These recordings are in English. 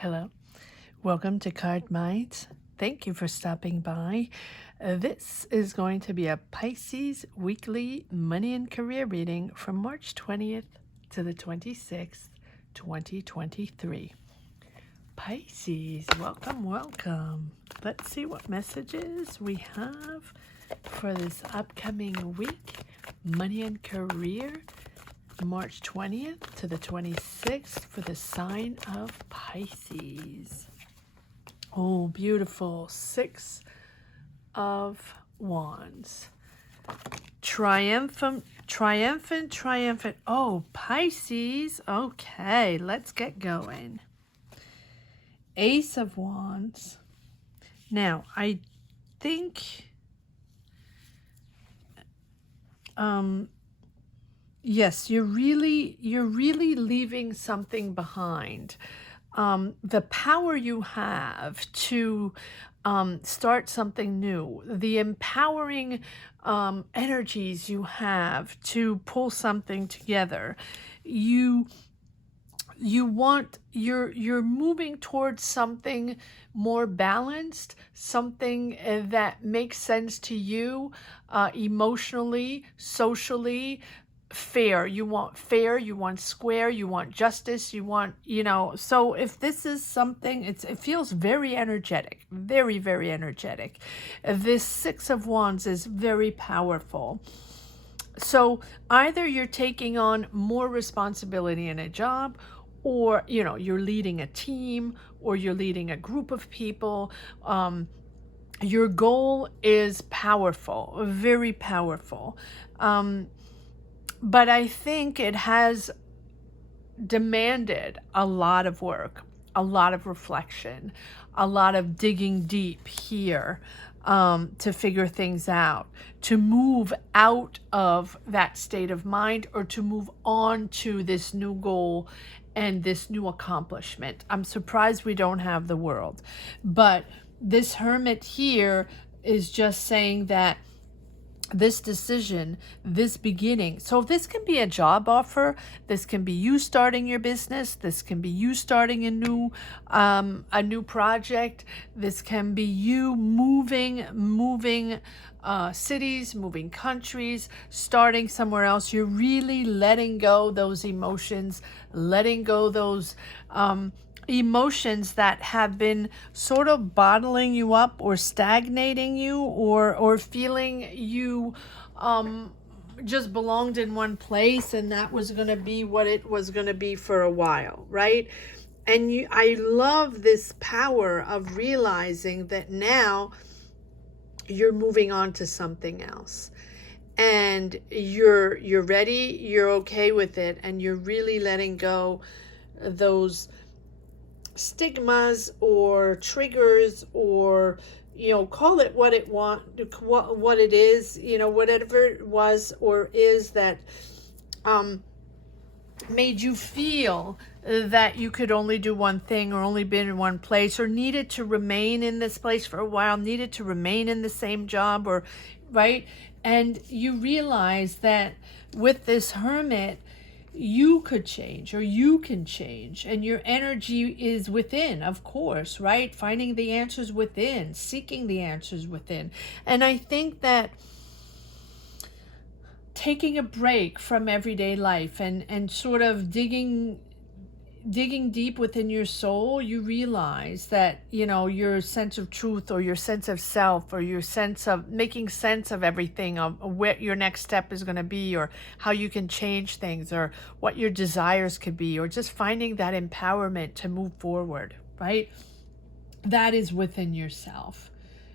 Hello, welcome to Card Minds. Thank you for stopping by. This is going to be a Pisces weekly money and career reading from March 20th to the 26th, 2023. Pisces, welcome. Let's see what messages we have for this upcoming week. Money and career, March 20th to the 26th for the sign of Pisces. Oh, beautiful. 6 of Wands. Triumphant. Oh, Pisces. Okay, let's get going. Ace of Wands. Now, I think yes, you're really leaving something behind. The power you have to start something new, the empowering energies you have to pull something together. You're moving towards something more balanced, something that makes sense to you emotionally, socially. Fair, you want square, you want justice, you want, so if this is something, it feels very energetic, very energetic. This 6 of Wands is very powerful. So either you're taking on more responsibility in a job, or you're leading a team, or you're leading a group of people. Your goal is powerful, very powerful. But I think it has demanded a lot of work, a lot of reflection, a lot of digging deep here to figure things out, to move out of that state of mind, or to move on to this new goal and this new accomplishment. I'm surprised we don't have the World. But this Hermit here is just saying that this decision, this beginning. So this can be a job offer. This can be you starting your business. This can be you starting a new project. This can be you moving cities, moving countries, starting somewhere else. You're really letting go those emotions, letting go those emotions that have been sort of bottling you up or stagnating you, or feeling you just belonged in one place, and that was going to be what it was going to be for a while, right? And I love this power of realizing that now you're moving on to something else, and you're ready, you're okay with it, and you're really letting go those stigmas or triggers, or call it what it is, whatever it was or is that made you feel that you could only do one thing, or only been in one place, or needed to remain in this place for a while, needed to remain in the same job, or right. And you realize that with this Hermit, you could change, or you can change, and your energy is within, of course, right? Finding the answers within, seeking the answers within. And I think that taking a break from everyday life and sort of digging deep within your soul, you realize that, your sense of truth, or your sense of self, or your sense of making sense of everything, of where your next step is going to be, or how you can change things, or what your desires could be, or just finding that empowerment to move forward, right? That is within yourself,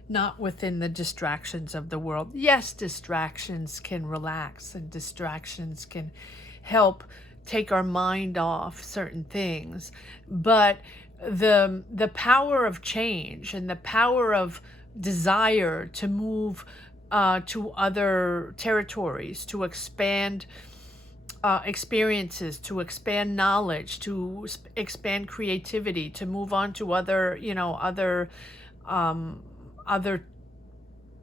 not within the distractions of the world. Yes, distractions can relax, and distractions can help take our mind off certain things, but the power of change, and the power of desire to move to other territories, to expand experiences, to expand knowledge, to expand creativity, to move on to other other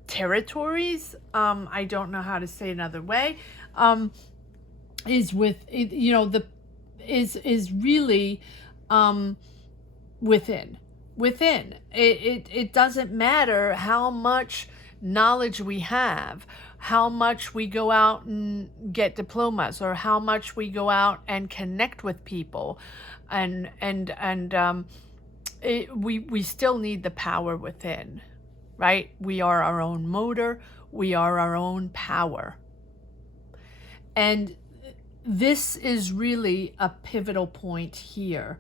territories. I don't know how to say another way. Is with, is really within. It doesn't matter how much knowledge we have, how much we go out and get diplomas, or how much we go out and connect with people, we still need the power within, right? We are our own motor. We are our own power. And this is really a pivotal point here.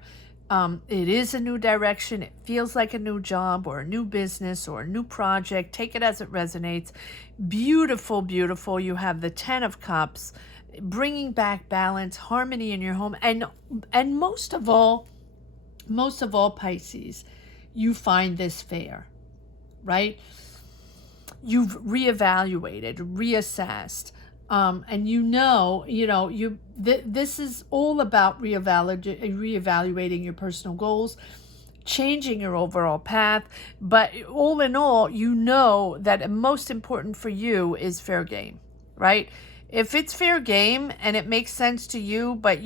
It is a new direction. It feels like a new job or a new business or a new project. Take it as it resonates. Beautiful, beautiful. You have the 10 of Cups, bringing back balance, harmony in your home. And most of all, Pisces, you find this fair, right? You've reevaluated, reassessed. And this is all about reevaluating your personal goals, changing your overall path. But all in all, you know that most important for you is fair game, right? If it's fair game and it makes sense to you, but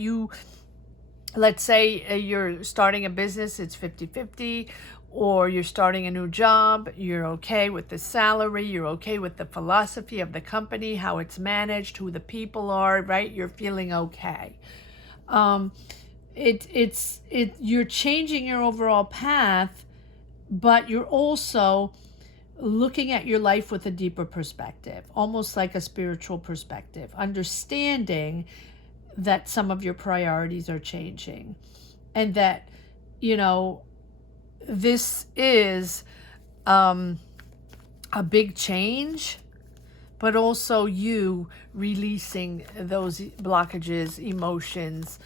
let's say you're starting a business, it's 50-50, or you're starting a new job, you're okay with the salary, you're okay with the philosophy of the company, how it's managed, who the people are, right? You're feeling okay. You're changing your overall path, but you're also looking at your life with a deeper perspective, almost like a spiritual perspective, understanding that some of your priorities are changing, and that, this is a big change, but also you releasing those blockages, emotions,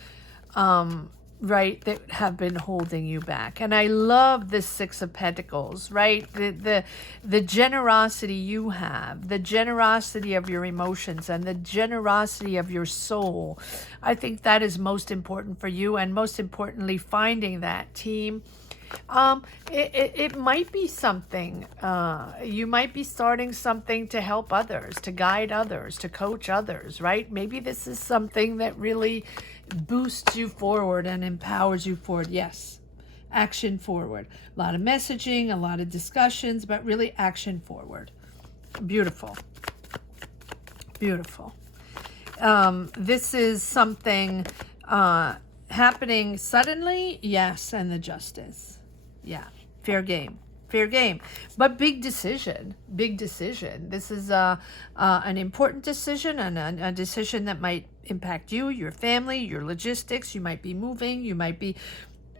right, that have been holding you back. And I love this 6 of Pentacles, right? The generosity you have, the generosity of your emotions, and the generosity of your soul. I think that is most important for you, and most importantly, finding that team. It might be something, you might be starting something to help others, to guide others, to coach others, right? Maybe this is something that really boosts you forward and empowers you forward. Yes, action forward. A lot of messaging, a lot of discussions, but really action forward. Beautiful. Beautiful. This is something happening suddenly. Yes, and the Justice. Yeah, fair game. Fair game. But big decision. Big decision. This is an important decision, and a decision that might impact you, your family, your logistics. You might be moving. You might be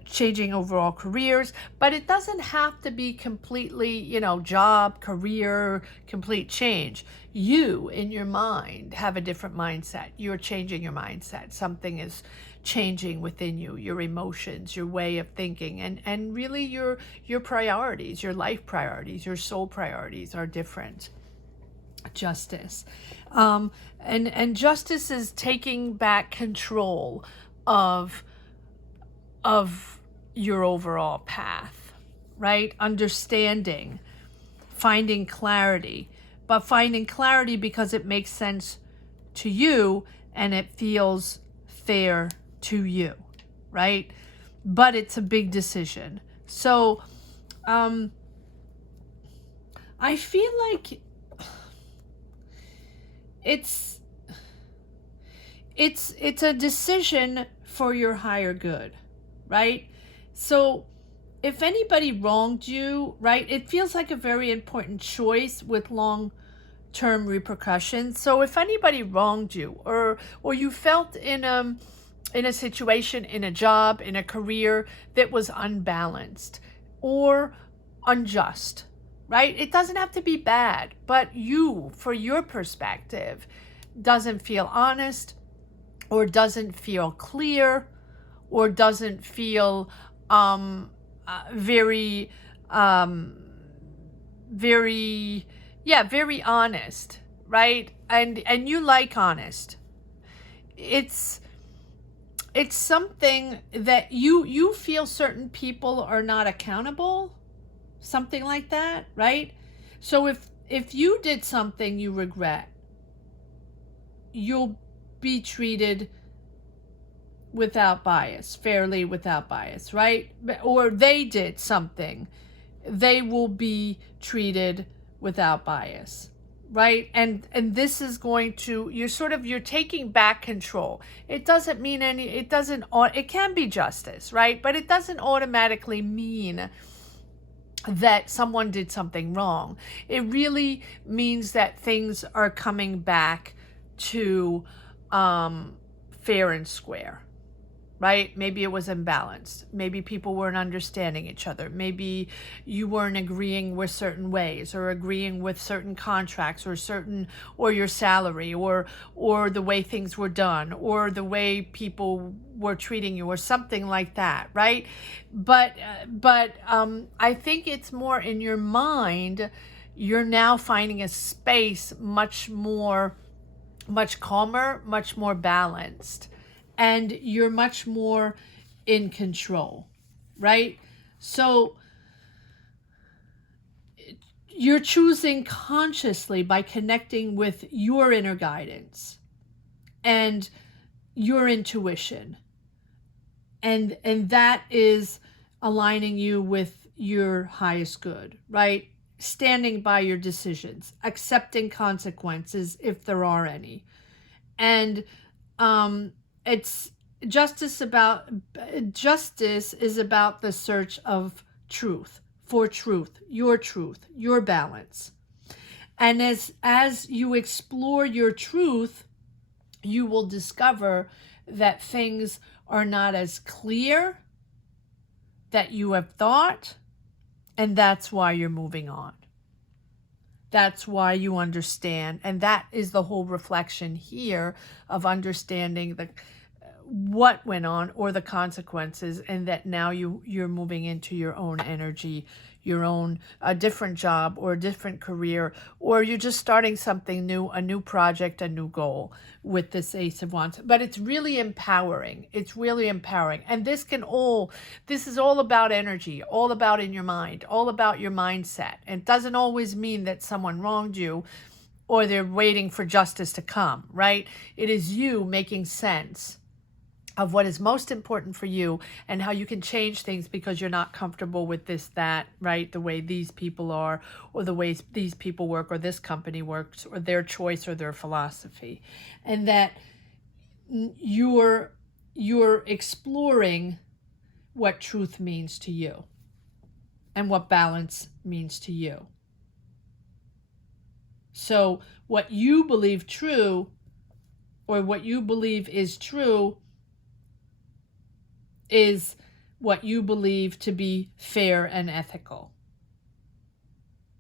changing overall careers. But it doesn't have to be completely, job, career, complete change. You, in your mind, have a different mindset. You're changing your mindset. Something is changing within you, your emotions, your way of thinking, and really your priorities, your life priorities, your soul priorities are different. Justice. And Justice is taking back control of your overall path, right? Understanding, finding clarity, but finding clarity because it makes sense to you and it feels fair to you, right? But it's a big decision. So I feel like it's a decision for your higher good, right? So if anybody wronged you, right, it feels like a very important choice with long-term repercussions. So if anybody wronged you, or you felt in a situation, in a job, in a career that was unbalanced or unjust, right? It doesn't have to be bad, but you, for your perspective, doesn't feel honest, or doesn't feel clear, or doesn't feel very honest, right? And you like honest. It's something that you feel certain people are not accountable, something like that, right? So if you did something you regret, you'll be treated without bias, fairly without bias, right? Or they did something, they will be treated without bias, right? And this is going to, you're taking back control. It doesn't mean it can be justice, right? But it doesn't automatically mean that someone did something wrong. It really means that things are coming back to fair and square, right? Maybe it was imbalanced. Maybe people weren't understanding each other. Maybe you weren't agreeing with certain ways, or agreeing with certain contracts, or your salary, or the way things were done, or the way people were treating you, or something like that, right? But I think it's more in your mind. You're now finding a space much calmer, much more balanced, and you're much more in control, right? So you're choosing consciously by connecting with your inner guidance and your intuition. And that is aligning you with your highest good, right? Standing by your decisions, accepting consequences if there are any. And it's justice is about the search of truth, for truth, your balance. And as you explore your truth, you will discover that things are not as clear that you have thought, and that's why you're moving on. That's why you understand, and that is the whole reflection here of understanding what went on, or the consequences, and that now you're moving into your own energy, your own a different job or a different career, or you're just starting something new, a new project, a new goal with this Ace of Wands. But it's really empowering. It's really empowering. And this is all about energy, all about in your mind, all about your mindset. And it doesn't always mean that someone wronged you or they're waiting for justice to come, right? It is you making sense of what is most important for you and how you can change things because you're not comfortable with this, that, right? The way these people are, or the ways these people work, or this company works, or their choice or their philosophy. And that you're exploring what truth means to you and what balance means to you. So what you believe true, or what you believe is true, is what you believe to be fair and ethical,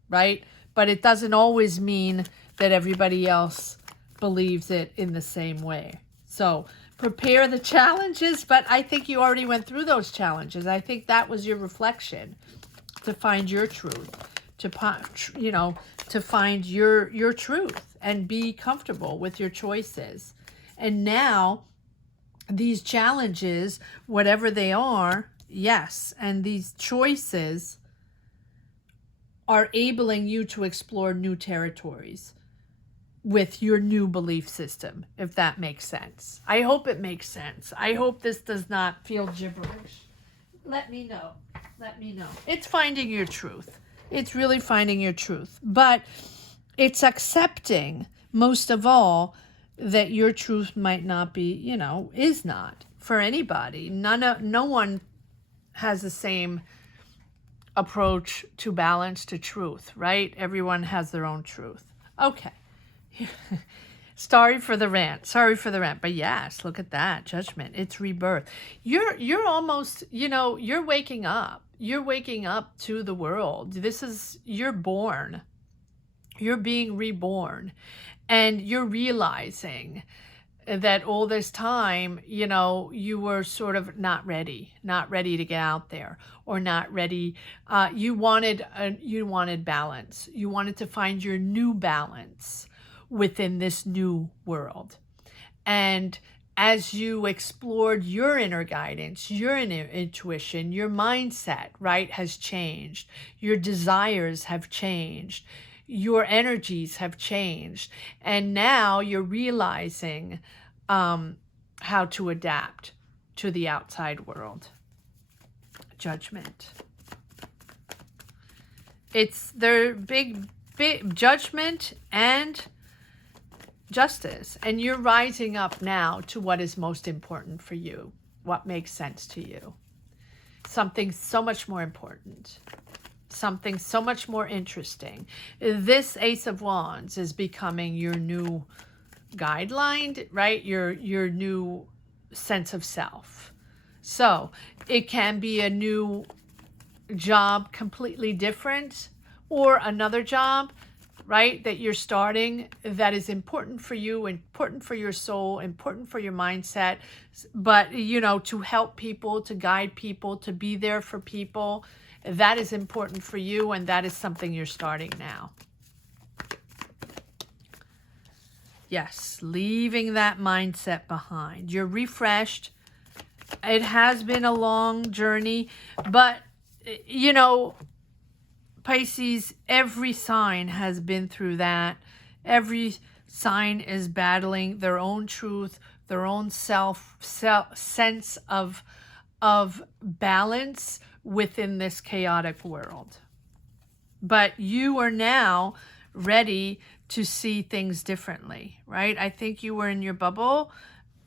right? But it doesn't always mean that everybody else believes it in the same way. So prepare the challenges, but I think you already went through those challenges. I think that was your reflection, to find your truth, to find your truth and be comfortable with your choices. And now these challenges, whatever they are, yes, and these choices are enabling you to explore new territories with your new belief system, if that makes sense. I hope it makes sense. I hope this does not feel gibberish. Let me know. Let me know. It's finding your truth. It's really finding your truth. But it's accepting, most of all, that your truth might not be, is not for anybody. No one has the same approach to balance, to truth, right? Everyone has their own truth. Okay. Sorry for the rant. But yes, look at that. Judgment. It's rebirth. You're almost, you're waking up. You're waking up to the world. You're born. You're being reborn. And you're realizing that all this time, you were sort of not ready to get out there, or not ready. You wanted balance. You wanted to find your new balance within this new world. And as you explored your inner guidance, your inner intuition, your mindset, right, has changed. Your desires have changed. Your energies have changed. And now you're realizing how to adapt. to the outside world. Judgment. It's their big judgment and justice. And you're rising up now to what is most important for you, what makes sense to you. Something so much more important. Something so much more interesting. This Ace of Wands is becoming your new guideline, right? Your new sense of self. So it can be a new job, completely different, or another job, right, that you're starting that is important for you, important for your soul, important for your mindset, but, you know, to help people, to guide people, to be there for people. That is important for you, and that is something you're starting now. Yes, leaving that mindset behind. You're refreshed. It has been a long journey, but, you know, Pisces, every sign has been through that. Every sign is battling their own truth, their own sense of balance within this chaotic world. But you are now ready to see things differently, right? I think you were in your bubble,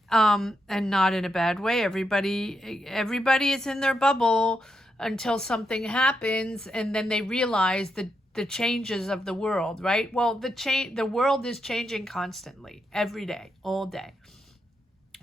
and not in a bad way. Everybody is in their bubble until something happens, and then they realize the changes of the world, right? Well, the world is changing constantly, every day, all day,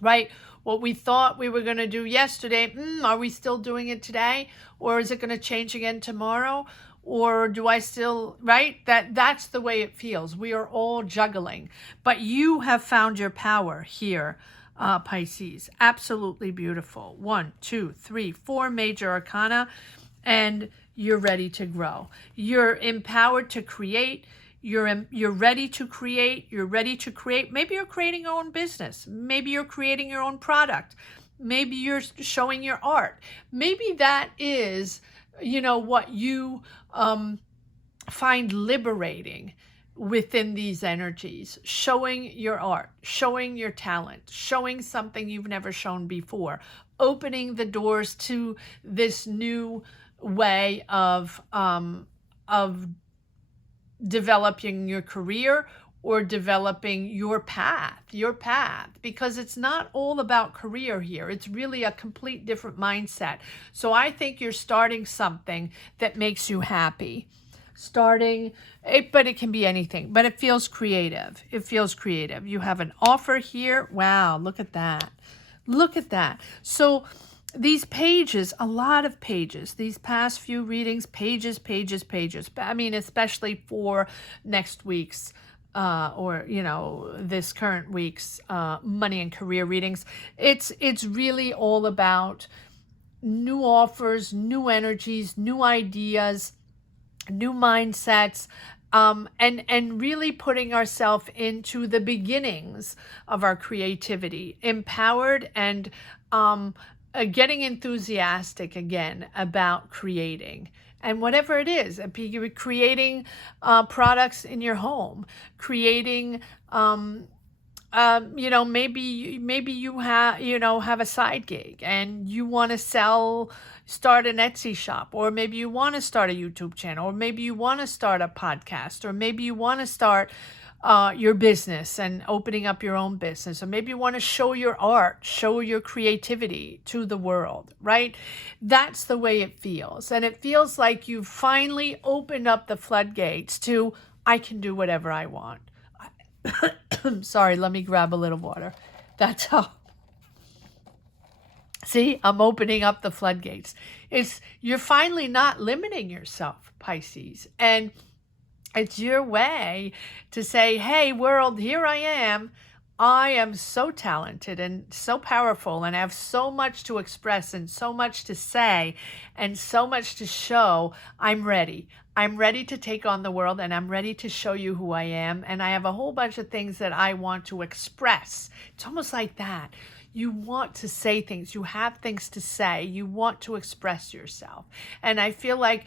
right? What we thought we were going to do yesterday, are we still doing it today? Or is it going to change again tomorrow? Or do I still, right? That's the way it feels. We are all juggling, but you have found your power here. Pisces, absolutely beautiful. 1, 2, 3, 4 major arcana, and you're ready to grow. You're empowered to create. You're ready to create. You're ready to create. Maybe you're creating your own business. Maybe you're creating your own product. Maybe you're showing your art. Maybe that is, you know, what you find liberating within these energies, showing your art, showing your talent, showing something you've never shown before, opening the doors to this new way of developing your career or developing your path, because it's not all about career here. It's really a complete different mindset. So I think you're starting something that makes you happy. Starting it, but it can be anything, but it feels creative. It feels creative. You have an offer here. Wow, look at that. Look at that. So these pages, a lot of pages, these past few readings, pages. I mean, especially for next week's or, you know, this current week's money and career readings. It's really all about new offers, new energies, new ideas, new mindsets, and really putting ourselves into the beginnings of our creativity, empowered and getting enthusiastic again about creating. And whatever it is, creating products in your home, creating, you know, maybe you have a side gig and you want to start an Etsy shop, or maybe you want to start a YouTube channel, or maybe you want to start a podcast, or maybe you want to start your business and opening up your own business, or maybe you want to show your art, show your creativity to the world, right? That's the way it feels. And it feels like you've finally opened up the floodgates to, I can do whatever I want. Sorry, let me grab a little water. That's how. See, I'm opening up the floodgates. You're finally not limiting yourself, Pisces. And it's your way to say, hey, world, here I am. I am so talented and so powerful, and I have so much to express and so much to say and so much to show. I'm ready. I'm ready to take on the world, and I'm ready to show you who I am. And I have a whole bunch of things that I want to express. It's almost like that. You want to say things. You have things to say. You want to express yourself. And I feel like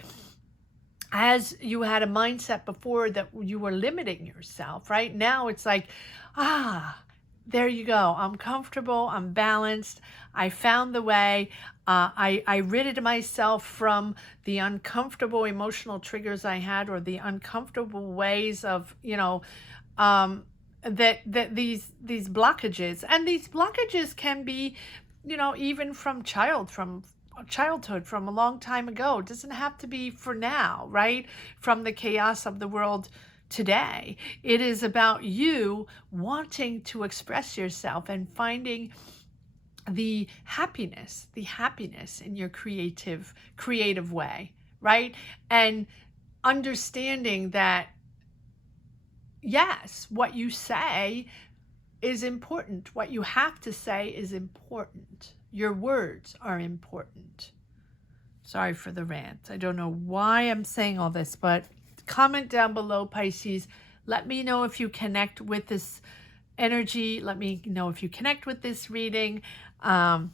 as you had a mindset before that you were limiting yourself, right? Now it's like, there you go. I'm comfortable. I'm balanced. I found the way. I ridded myself from the uncomfortable emotional triggers I had, or the uncomfortable ways of, that these blockages. And these blockages can be, even from childhood, from a long time ago. It doesn't have to be for now, right? From the chaos of the world today. It is about you wanting to express yourself and finding the happiness in your creative way, right? And understanding that, yes, what you say is important. What you have to say is important. Your words are important. Sorry for the rant. I don't know why I'm saying all this, but comment down below, Pisces. Let me know if you connect with this energy. Let me know if you connect with this reading. And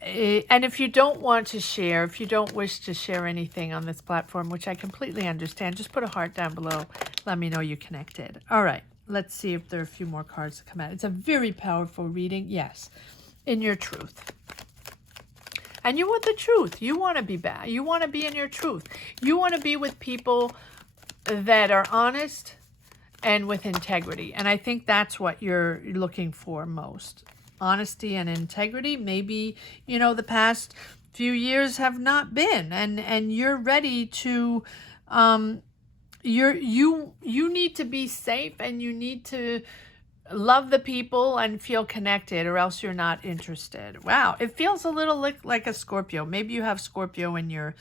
if you don't want to share, if you don't wish to share anything on this platform, which I completely understand, just put a heart down below. Let me know you connected. All right, let's see if there are a few more cards to come out. It's a very powerful reading. Yes, in your truth. And you want the truth. You want to be bad. You want to be in your truth. You want to be with people that are honest and with integrity. And I think that's what you're looking for most. Honesty and integrity. Maybe, the past few years have not been. And you're ready to, you need to be safe, and you need to love the people and feel connected, or else you're not interested. Wow, it feels a little like a Scorpio. Maybe you have Scorpio in your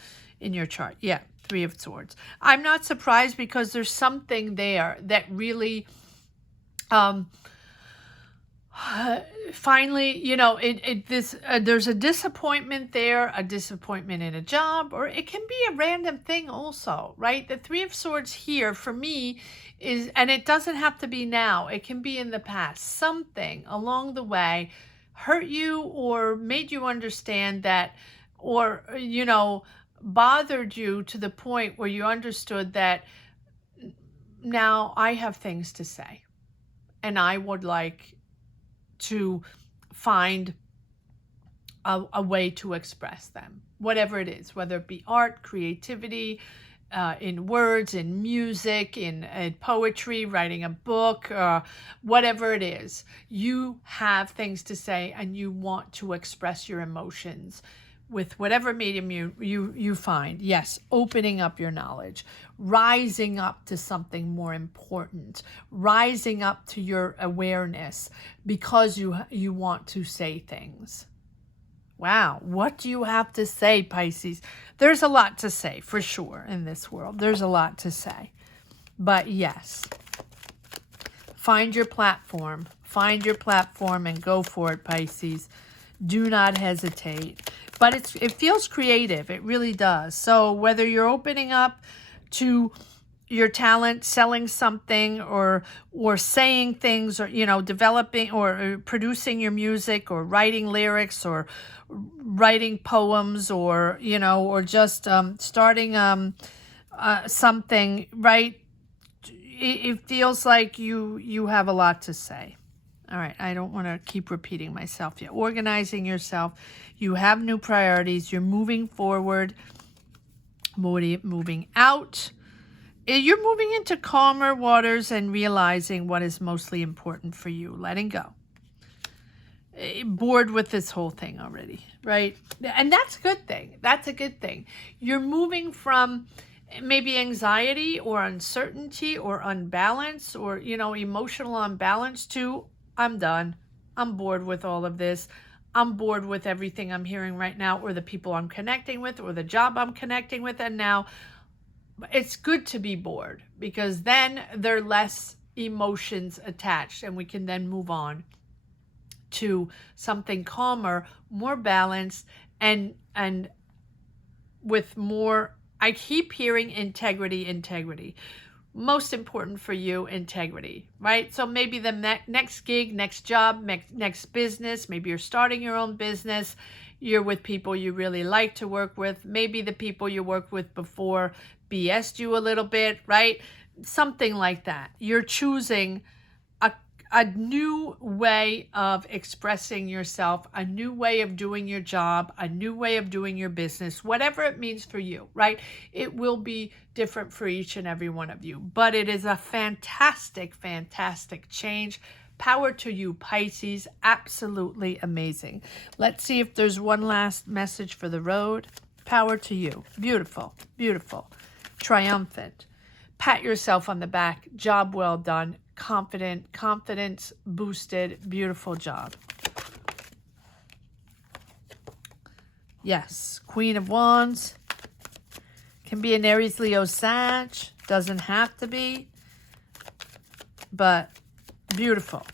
chart. Yeah, Three of Swords. I'm not surprised, because there's something there that really finally, there's a disappointment there, a disappointment in a job, or it can be a random thing also, right? The Three of Swords here for me is, and it doesn't have to be now, it can be in the past. Something along the way hurt you, or made you understand that, or, bothered you to the point where you understood that now I have things to say, and I would like to find a way to express them, whatever it is, whether it be art, creativity, in words, in music, in poetry, writing a book, whatever it is. You have things to say, and you want to express your emotions with whatever medium you find. Yes, opening up your knowledge, rising up to something more important, rising up to your awareness, because you want to say things. Wow, what do you have to say, Pisces? There's a lot to say, for sure, in this world. There's a lot to say. But yes, find your platform. Find your platform and go for it, Pisces. Do not hesitate. But it feels creative. It really does. So whether you're opening up to your talent, selling something, or saying things, or developing or producing your music, or writing lyrics, or writing poems, or or just starting something, right? It feels like you have a lot to say. All right, I don't want to keep repeating myself yet. Organizing yourself. You have new priorities. You're moving forward, moving out. You're moving into calmer waters and realizing what is mostly important for you. Letting go. Bored with this whole thing already, right? And that's a good thing. That's a good thing. You're moving from maybe anxiety or uncertainty or unbalance, or, emotional unbalance, to I'm done. I'm bored with all of this. I'm bored with everything I'm hearing right now, or the people I'm connecting with, or the job I'm connecting with. And now it's good to be bored, because then there are less emotions attached, and we can then move on to something calmer, more balanced, and with more, I keep hearing integrity. Most important for you, integrity, right? So maybe the next gig, next job, next business, maybe you're starting your own business, you're with people you really like to work with. Maybe the people you worked with before BS'd you a little bit, right? Something like that. You're choosing a new way of expressing yourself, a new way of doing your job, a new way of doing your business, whatever it means for you, right? It will be different for each and every one of you, but it is a fantastic, fantastic change. Power to you, Pisces. Absolutely amazing. Let's see if there's one last message for the road. Power to you. Beautiful, beautiful. Triumphant. Pat yourself on the back. Job well done. Confident, confidence boosted. Beautiful job. Yes. Queen of Wands. Can be an Aries, Leo, Sag. Doesn't have to be. But beautiful.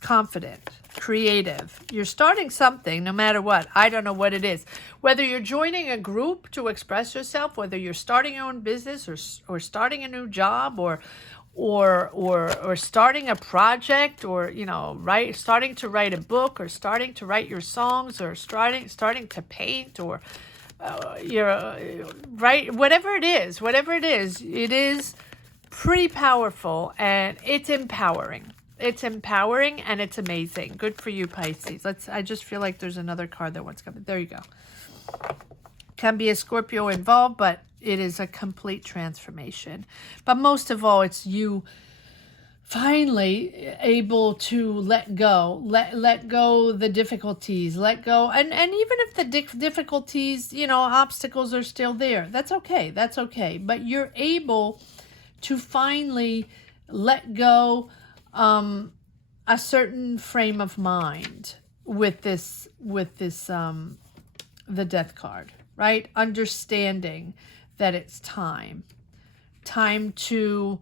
Confident. Creative. You're starting something no matter what. I don't know what it is. Whether you're joining a group to express yourself, whether you're starting your own business or starting a new job or starting a project, or starting to write a book, or starting to write your songs, or starting to paint, or whatever it is, it is pretty powerful, and it's empowering. It's empowering and it's amazing. Good for you, Pisces. I just feel like there's another card that wants to come. There you go. Can be a Scorpio involved, but it is a complete transformation. But most of all, it's you finally able to let go. Let go the difficulties. Let go. And even if the difficulties, obstacles are still there, that's okay. That's okay. But you're able to finally let go a certain frame of mind with this the Death card, right? Understanding that it's time to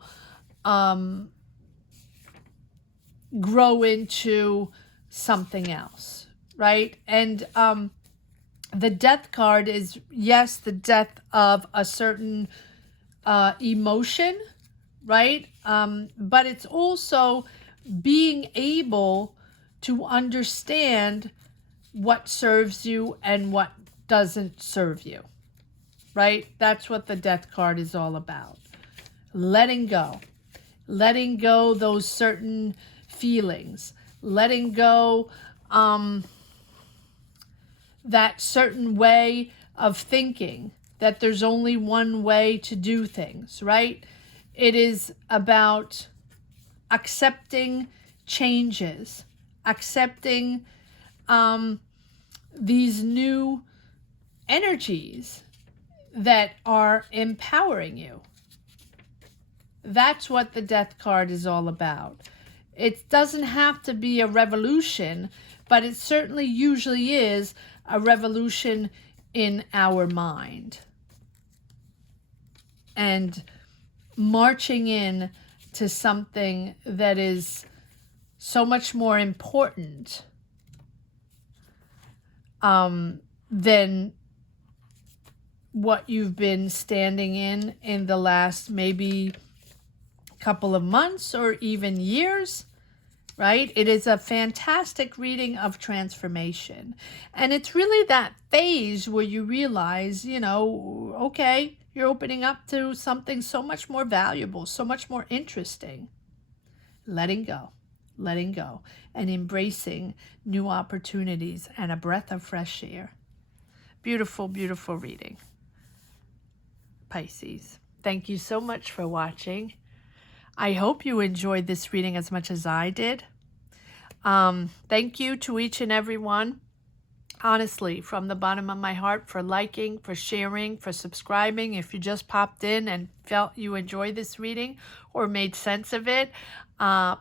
grow into something else, right? And the Death card is, yes, the death of a certain emotion, right? But it's also being able to understand what serves you and what doesn't serve you, right? That's what the Death card is all about. Letting go those certain feelings, letting go that certain way of thinking, that there's only one way to do things, right? It is about accepting changes, accepting these new energies that are empowering you. That's what the Death card is all about. It doesn't have to be a revolution, but it certainly usually is a revolution in our mind. And marching in to something that is so much more important than what you've been standing in the last maybe couple of months or even years, right? It is a fantastic reading of transformation. And it's really that phase where you realize, okay, you're opening up to something so much more valuable, so much more interesting. Letting go, and embracing new opportunities and a breath of fresh air. Beautiful, beautiful reading, Pisces. Thank you so much for watching. I hope you enjoyed this reading as much as I did. Thank you to each and every one, honestly, from the bottom of my heart, for liking, for sharing, for subscribing. If you just popped in and felt you enjoyed this reading or made sense of it,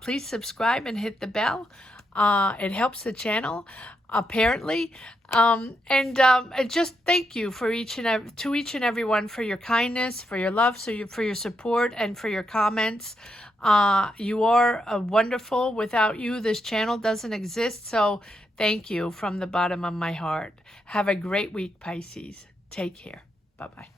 please subscribe and hit the bell. It helps the channel, apparently. And just thank you for each and every one for your kindness, for your love, for your support, and for your comments. You are wonderful. Without you, this channel doesn't exist. So thank you from the bottom of my heart. Have a great week, Pisces. Take care. Bye-bye.